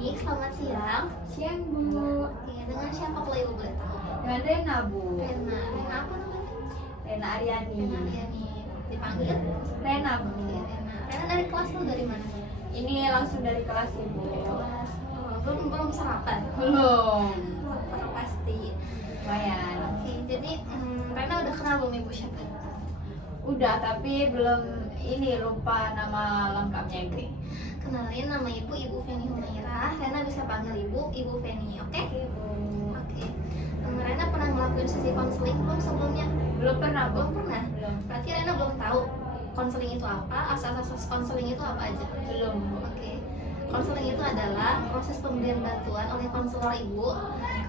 Baik, selamat siang. Siang Bu, Oke, dengan siapa kalau ibu boleh tahu? dengan Rena Bu, Rena apa namanya? Rena Aryani. Rena Riani. Dipanggil? Rena Bu, Oke, Rena dari kelas lu dari mana? ini langsung dari kelas Ibu. Kelas. Oh, belum sarapan. Belum, Lapar pasti. lumayan. Oke, jadi Rena udah kenal belum ibu siapa? Udah tapi belum ini lupa nama lengkapnya Ibu. Kenalin, nama Ibu Feni Humairah. Rena bisa panggil Ibu Feni, oke? Oke Bu. Oke. Rena pernah ngelakuin sesi konseling belum sebelumnya? Belum pernah Bu. Belum pernah. Belum. Berarti Rena belum tahu konseling itu apa, asas-asas konseling itu apa aja? Belum Bu. Oke. Konseling itu adalah proses pemberian bantuan oleh konselor ibu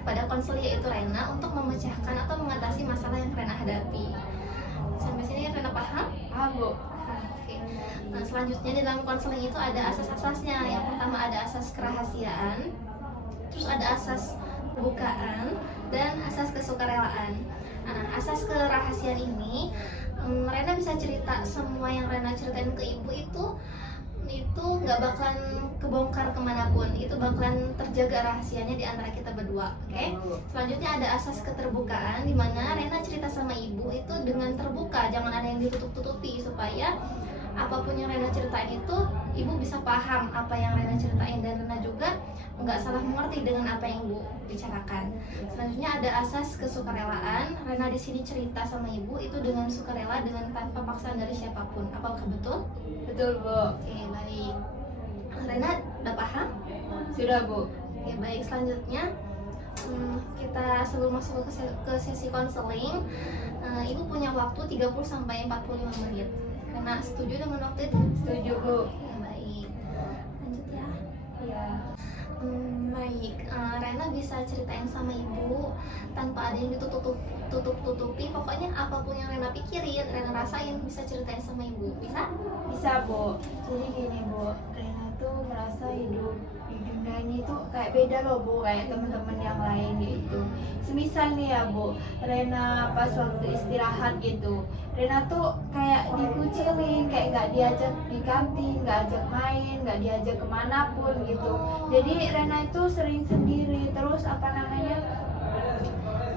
kepada konselor yaitu Rena untuk memecahkan atau mengatasi masalah yang Rena hadapi. Sampai sini Rena paham? Paham Bu. Oke. Nah, selanjutnya di dalam konseling itu ada asas-asasnya. Yang pertama ada asas kerahasiaan, terus ada asas kebukaan, dan asas kesukarelaan. Nah, asas kerahasiaan ini Rena bisa cerita semua yang Rena ceritain ke ibu itu nggak bakalan kebongkar kemanapun, itu bakalan terjaga rahasianya di antara kita berdua. Oke. Selanjutnya ada asas keterbukaan, di mana Rena cerita sama ibu itu dengan terbuka, jangan ada yang ditutup-tutupi, supaya apapun yang Rena ceritain itu ibu bisa paham apa yang Rena ceritain, dan Rena juga nggak salah mengerti dengan apa yang ibu bicarakan. Selanjutnya ada asas kesukarelaan. Rena di sini cerita sama ibu itu dengan sukarela, dengan tanpa paksaan dari siapapun. Apakah betul? Betul Bu. Oke, baik. Rena udah paham? Sudah Bu. Oke, baik. Selanjutnya kita sebelum masuk ke sesi konseling, ibu punya waktu 30-45 menit. Rena setuju dengan waktu itu? Setuju Bu. Oke, baik. Lanjut ya. Iya. Baik, Rena bisa ceritain sama ibu tanpa ada yang ditutup-tutupi. Pokoknya apapun yang Rena pikirin, Rena rasain, bisa ceritain sama ibu. Bisa? Bisa Bu. Jadi gini Bu, Rena tuh merasa hidup di dunia ini tuh kayak beda loh Bu, kayak teman-teman yang lain gitu. Semisal nih ya Bu, Rena pas waktu istirahat gitu, Rena tuh kayak dikucilin, kayak nggak diajak di kantin, nggak ajak main, nggak diajak kemanapun gitu. Jadi Rena itu sering sendiri. Terus apa namanya?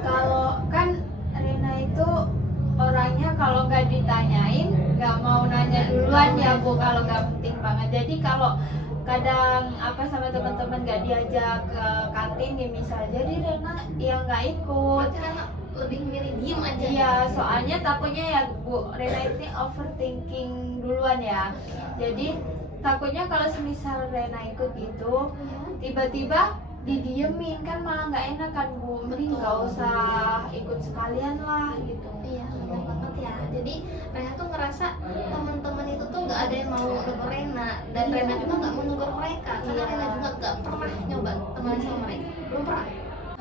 Kalau kan Rena itu orangnya kalau nggak ditanyain nggak mau nanya duluan ya Bu, kalau nggak penting banget. Jadi kalau kadang apa sama teman-teman nggak diajak ke kantin ya misal, jadi Rena yang nggak ikut. Berarti Rena lebih milih diem aja. Iya, soalnya takutnya ya Bu, Rena ini overthinking duluan ya. Jadi takutnya kalau semisal Rena ikut itu tiba-tiba didiemin kan malah nggak enak kan Bu. Mending nggak usah ikut sekalian lah gitu. Iya, benar banget ya. Jadi Rena tuh ngerasa teman-teman itu tuh nggak ada yang mau negur Rena, dan Rena juga nggak mau negur mereka, karena Rena juga nggak pernah nyoba teman sama mereka. Belum pernah.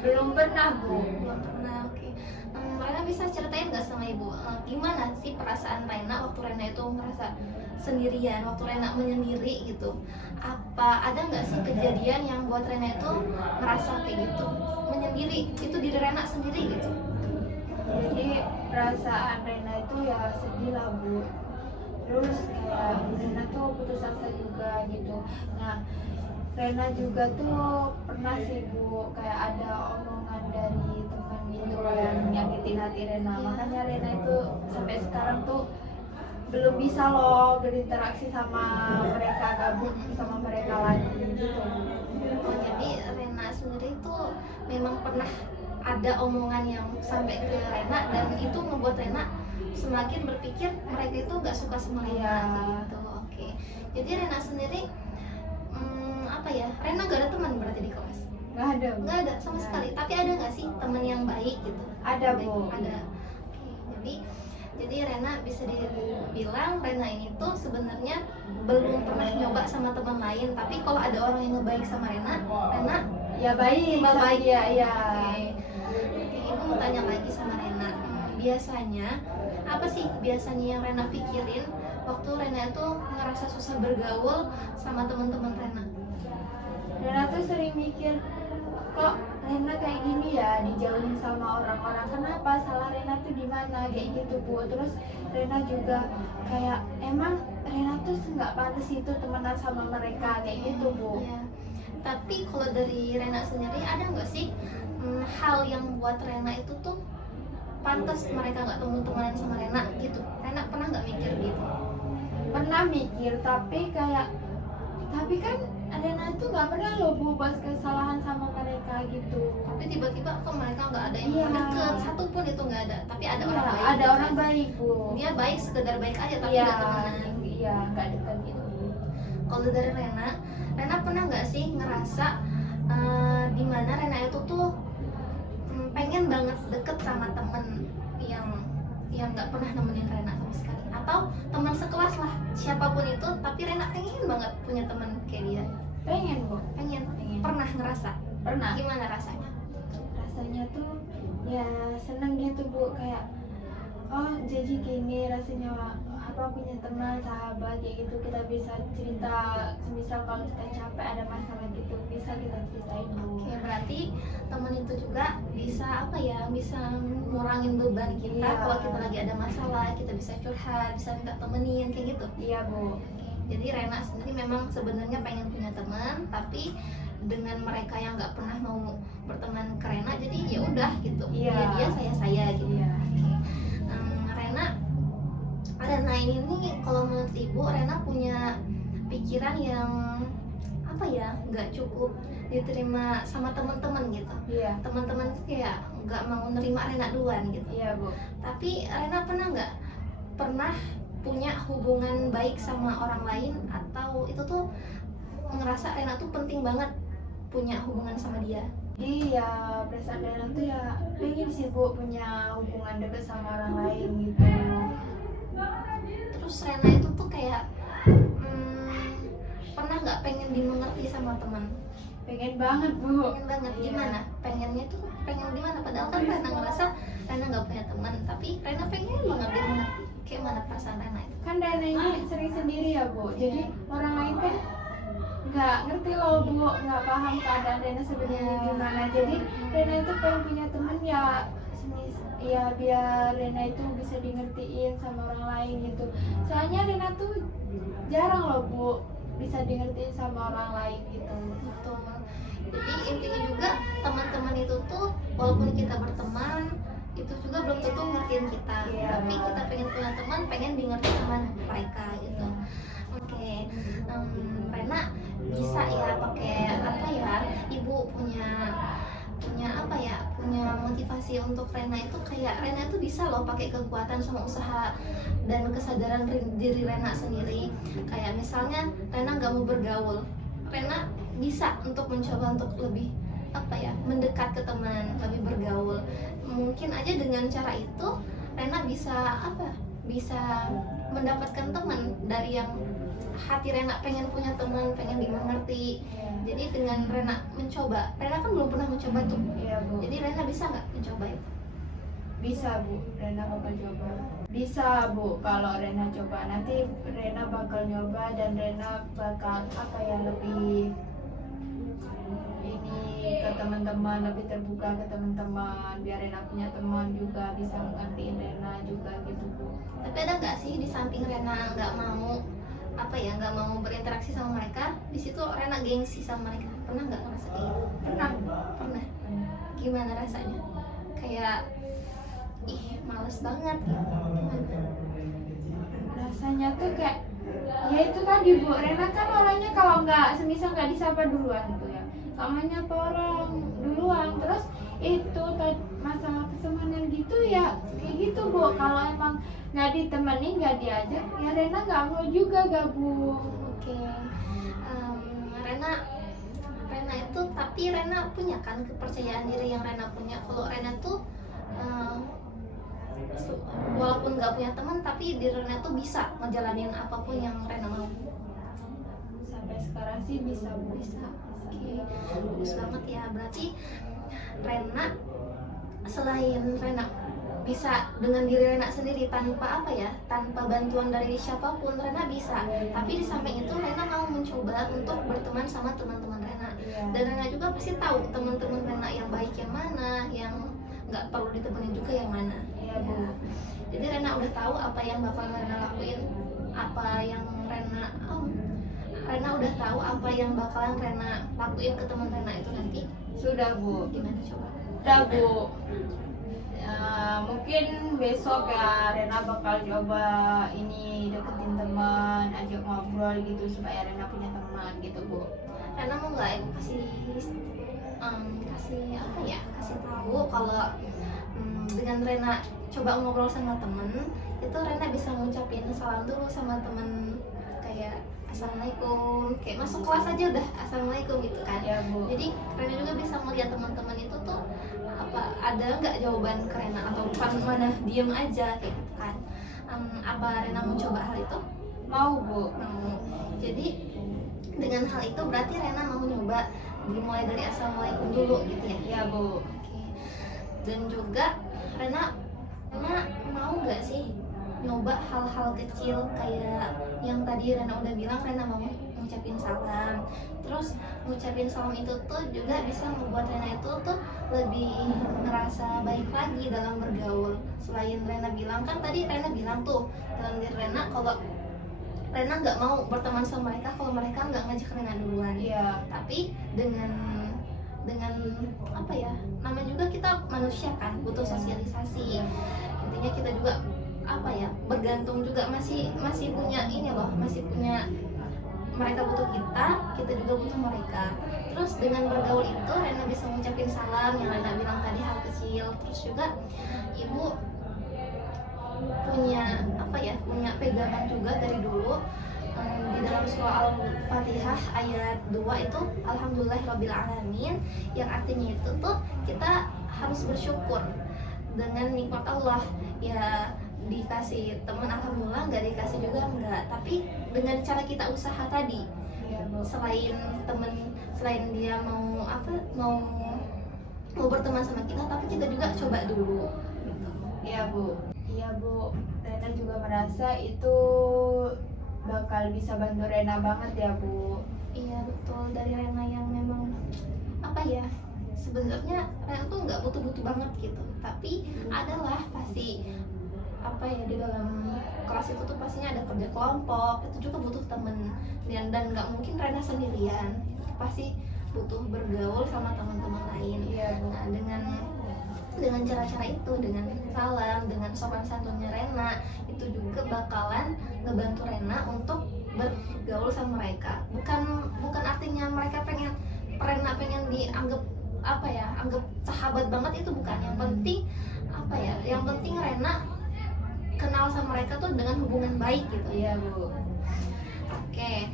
Belum pernah Bu. Belum pernah. Oke. Rena bisa ceritain nggak sama ibu gimana sih perasaan Rena waktu Rena itu ngerasa sendirian, waktu Rena menyendiri gitu? Apa ada nggak sih kejadian yang buat Rena itu ngerasa kayak gitu, menyendiri, itu diri Rena sendiri gitu? Jadi perasaan Rena itu ya sedih lah Bu. Terus kayak Rena tuh putus asa juga gitu. Nah, Rena juga tuh pernah sih Bu, kayak ada omongan dari teman gitu yang nyakitin hati Rena. Makanya Rena itu sampai sekarang tuh belum bisa loh berinteraksi sama mereka, gabung sama mereka lagi gitu. Oh, jadi Rena sendiri tuh memang pernah ada omongan yang sampai ke Rena, dan itu membuat Rena semakin berpikir mereka itu nggak suka sama Rena. Iya. Gitu. Oke. Jadi Rena sendiri apa ya? Rena nggak ada teman berarti di kelas? Nggak ada Bu. Nggak ada sama sekali. Tapi ada nggak sih teman yang baik gitu? Ada Baik, Bu. ada. Oke. Jadi Rena bisa dibilang Rena ini tuh sebenarnya belum pernah nyoba sama teman lain, tapi kalau ada orang yang ngebaik sama Rena Ya baik, timbal sama baik. dia ya. Oke, ibu mau tanya lagi sama Rena. Biasanya apa sih biasanya yang Rena pikirin waktu Rena itu ngerasa susah bergaul sama teman-teman Rena? Rena tuh sering mikir, kok Rena kayak gini ya, dijauhin sama orang-orang, kenapa, salah Rena tuh di mana, kayak gitu Bu. Terus Rena juga kayak emang Rena tuh nggak pantas itu temenan sama mereka, kayak gitu Bu. Iya. Tapi kalau dari Rena sendiri ada nggak sih hal yang buat Rena itu tuh pantas mereka nggak teman-temanan sama Rena gitu? Rena pernah nggak mikir gitu? Pernah mikir, tapi kan Rena itu nggak pernah loh Bu buat kesalahan sama mereka gitu. Tapi tiba-tiba kok mereka nggak ada yang Iya. deket, satu pun itu nggak ada. Tapi ada orang Iya, baik. ada gitu orang kan. baik Bu. Dia baik sekedar baik aja tapi Iya, nggak temenan. iya nggak dekat gitu. Kalau dari Rena pernah nggak sih ngerasa di mana Rena itu tuh pengen banget deket sama temen yang nggak pernah nemenin Rena sama sekali, atau teman sekelas lah siapapun itu, tapi Rena pengen banget punya temen kayak dia. Pengen Bu, Pengen. pengen. Pernah ngerasa? Pernah. Gimana rasanya? Rasanya tuh ya seneng gitu Bu, kayak oh jadi gini rasanya apa punya teman sahabat kayak gitu, kita bisa cerita, misal kalau kita capek ada masalah gitu bisa kita ceritain Bu. Oke, berarti temen itu juga bisa apa ya, bisa ngurangin beban kita. Iya. Kalau kita lagi ada masalah kita bisa curhat, bisa minta temenin kayak gitu. Iya Bu. Oke, jadi Rena sendiri memang sebenarnya pengen punya teman, tapi dengan mereka yang nggak pernah mau berteman ke Rena, jadi ya udah gitu. Iya. Dia saya gitu. Iya. Rena ini nih kalau menurut Ibu, Rena punya pikiran yang apa ya, nggak cukup diterima sama teman-teman gitu. Iya. Teman-teman tuh kayak nggak mau nerima Rena duluan gitu. Iya Bu. Tapi Rena pernah punya hubungan baik sama orang lain, atau itu tuh ngerasa Rena tuh penting banget punya hubungan sama dia? Jadi ya perasaan Rena tuh ya pengen sih Bu punya hubungan dekat sama orang lain gitu. Terus Rena itu tuh kayak pernah nggak pengen dimengerti sama teman? Pengen banget Bu. Pengen banget. Iya. Gimana? Pengennya tuh pengen gimana? Padahal kan Rena ngerasa Rena nggak punya teman, tapi Rena pengen banget dimengerti. Kayak mana perasaan Rena itu? Kan Rena ini sering sendiri ya Bu, jadi orang lain kan nggak ngerti loh Bu, nggak paham keadaan Rena sebenarnya gimana. Jadi Rena itu pengen punya teman ya, ya biar Rena itu bisa dingertiin sama orang lain gitu. Soalnya Rena tuh jarang loh Bu bisa dingertiin sama orang lain gitu. Betul. Jadi intinya juga teman-teman itu tuh walaupun kita berteman itu juga belum tentu ngertiin kita. Iya. Tapi kita pengen punya teman, pengen di ngerti sama mereka gitu. Oke, Rena bisa ya pakai apa ya? Ibu punya apa ya? Punya motivasi untuk Rena itu, kayak Rena itu bisa loh pakai kekuatan sama usaha dan kesadaran diri Rena sendiri. Kayak misalnya Rena nggak mau bergaul, Rena bisa untuk mencoba untuk lebih apa ya, mendekat ke teman, lebih bergaul. Mungkin aja dengan cara itu Rena bisa apa, bisa mendapatkan teman dari yang hati Rena pengen punya teman, pengen dimengerti. Jadi dengan Rena mencoba, Rena kan belum pernah mencoba tuh. Iya Bu. Jadi Rena bisa nggak mencoba itu? Bisa Bu, Rena bakal coba. Bisa Bu, kalau Rena coba nanti Rena bakal nyoba dan Rena bakal apa ya, lebih ini ke teman-teman, lebih terbuka ke teman-teman, biar Rena punya teman juga bisa mengertiin Rena juga gitu Bu. Tapi ada nggak sih di samping Rena nggak mau apa ya, nggak mau berinteraksi sama mereka, di situ Rena gengsi sama mereka? Pernah nggak ngerasa kayak gitu? Pernah. Pernah. Gimana rasanya? Kayak males banget gitu. Gimana? Rasanya tuh kayak ya itu tadi Bu, Rena kan orangnya kalau nggak semisal nggak disapa duluan gitu ya, kalau nyapa orang duluan, terus itu masalah pertemanan gitu ya kayak gitu Bu. Kalau emang nggak ditemenin, nggak diajak, ya Rena nggak mau juga gabung. Oke. Rena itu, tapi Rena punya kan kepercayaan diri yang Rena punya. Kalau Rena tuh walaupun nggak punya teman, tapi diri Rena tuh bisa ngejalanin apapun yang Rena mau. Sampai sekarang sih bisa Bu. Bisa. Oke, bagus banget ya. Berarti Rena, selain Rena bisa dengan diri Rena sendiri tanpa apa ya, tanpa bantuan dari siapapun, Rena bisa. Tapi di samping itu Rena mau mencoba untuk berteman sama teman-teman Rena. Dan Rena juga pasti tahu teman-teman Rena yang baik yang mana, yang nggak perlu ditemenin juga yang mana. Iya Bu. Jadi Rena udah tahu apa yang bakal Rena lakuin, apa yang Rena Rena udah tahu apa yang bakalan Rena lakuin ke teman Rena itu nanti? Sudah Bu. Gimana coba? Udah Bu. Mungkin besok ya Rena bakal coba ini deketin teman, ajak ngobrol gitu supaya Rena punya teman gitu Bu. Rena mau nggak ibu kasih apa ya, kasih tahu kalau dengan Rena coba ngobrol sama temen itu Rena bisa ngucapin salam dulu sama temen, kayak assalamualaikum, kayak masuk kelas aja udah assalamualaikum gitu kan. Ya Bu. Jadi Rena juga bisa melihat teman-teman itu tuh apa, ada nggak jawaban ke Rena atau bukan mana diem aja kayak gitu kan. Apa Rena mau coba hal itu? Mau Bu. Mau. Jadi dengan hal itu berarti Rena mau nyoba dimulai dari assalamualaikum dulu gitu ya? Ya Bu. Oke. Dan juga Rena mau nggak sih nyoba hal-hal kecil kayak yang tadi Rena udah bilang, Rena mau ngucapin salam. Terus ngucapin salam itu tuh juga bisa membuat Rena itu tuh lebih ngerasa baik lagi dalam bergaul. Selain Rena bilang, kan tadi Rena bilang tuh dalam diri Rena kalau Rena nggak mau berteman sama mereka kalau mereka nggak ngajak Rena duluan. Iya. Tapi dengan apa ya, namanya juga kita manusia kan, butuh sosialisasi. Intinya kita juga apa ya, bergantung juga, masih punya ini loh, masih punya, mereka butuh kita juga butuh mereka. Terus dengan bergaul itu Rena bisa ngucapin salam yang Rena bilang tadi, hal kecil. Terus juga ibu punya apa ya, punya pegangan juga dari dulu di dalam surah Al-Fatihah ayat 2 itu Alhamdulillahirrabbilalamin, yang artinya itu tuh kita harus bersyukur dengan nikmat Allah. Ya dikasih teman alhamdulillah, nggak dikasih juga enggak, tapi dengan cara kita usaha tadi. Iya Bu. Selain dia mau berteman sama kita, tapi kita juga coba dulu gitu. Iya Bu. Iya Bu. Rena juga merasa itu bakal bisa bantu Rena banget ya Bu. Iya betul, dari Rena yang memang apa ya, sebenarnya Rena tuh nggak butuh-butuh banget gitu, tapi adalah pasti apa ya, di dalam kelas itu tuh pastinya ada kerja kelompok, itu juga butuh temen, dan nggak mungkin Rena sendirian, pasti butuh bergaul sama teman-teman lain. Iya Bu. Nah dengan cara-cara itu, dengan salam, dengan sopan santunnya Rena, itu juga bakalan ngebantu Rena untuk bergaul sama mereka. Bukan artinya mereka Rena pengen dianggap apa ya, anggap sahabat banget, itu bukan. Yang penting apa ya, yang penting Rena kenal sama mereka tuh dengan hubungan baik gitu. Iya Bu. Oke,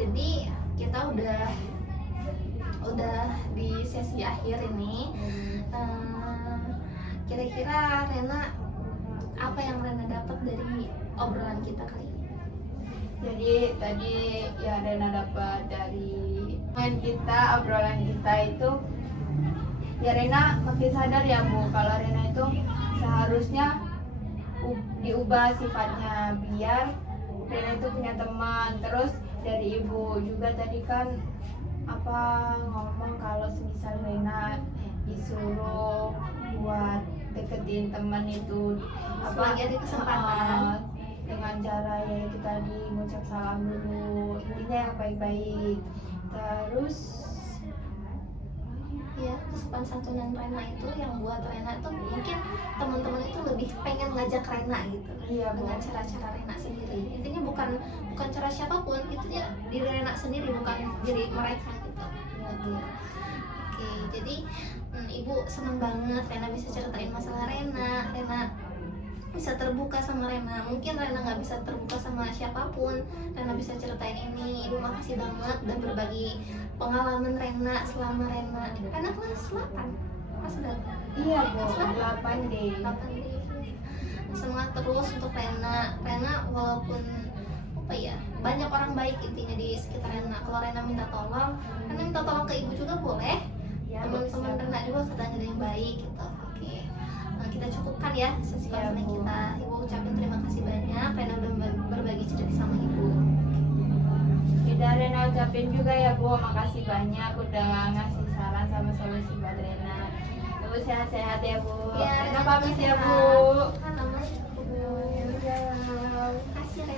jadi kita udah di sesi akhir ini. Kira-kira Rena, apa yang Rena dapat dari obrolan kita kali ini? Jadi tadi ya Rena dapat dari obrolan kita itu, ya Rena makin sadar ya Bu, kalau Rena itu seharusnya diubah sifatnya biar Rena itu punya teman. Terus dari Ibu juga tadi kan ngomong kalau semisal Rena disuruh buat deketin teman itu Selagi ada kesempatan, dengan cara yaitu tadi ngucap salam dulu, intinya yang baik-baik. Terus ya kesopan santunan Rena itu yang buat Rena tuh mungkin teman-teman itu lebih pengen ngajak Rena gitu. Iya Bu. Dengan cara-cara Rena sendiri. Intinya bukan cara siapapun, itu ya diri Rena sendiri, bukan diri mereka gitu. Oke, jadi Ibu senang banget Rena bisa ceritain masalah Rena bisa terbuka sama Rena. Mungkin Rena nggak bisa terbuka sama siapapun, Rena bisa ceritain ini. Ibu makasih banget udah berbagi pengalaman Rena selama Rena kelas 8. Kelas berapa? Iya Bu, 8 deh. 8 deh. Semangat terus untuk Rena walaupun apa ya, banyak orang baik intinya di sekitar Rena. Kalau Rena minta tolong ke Ibu juga boleh. Ya, Teman-teman siap. Rena juga katanya ada yang baik gitu. Oke. Nah, kita cukupkan ya sesi Ya, konseling Bu. kita. Ibu ucapin terima kasih banyak Rena udah berbagi cerita sama Ibu. Kita Rena ucapin juga ya Bu, makasih banyak udah ngasih saran sama solusi buat Rena. Ibu sehat-sehat ya Bu. Ya, Rena pamit ya Bu. Halo, Mas. Ya, Kasih Rena.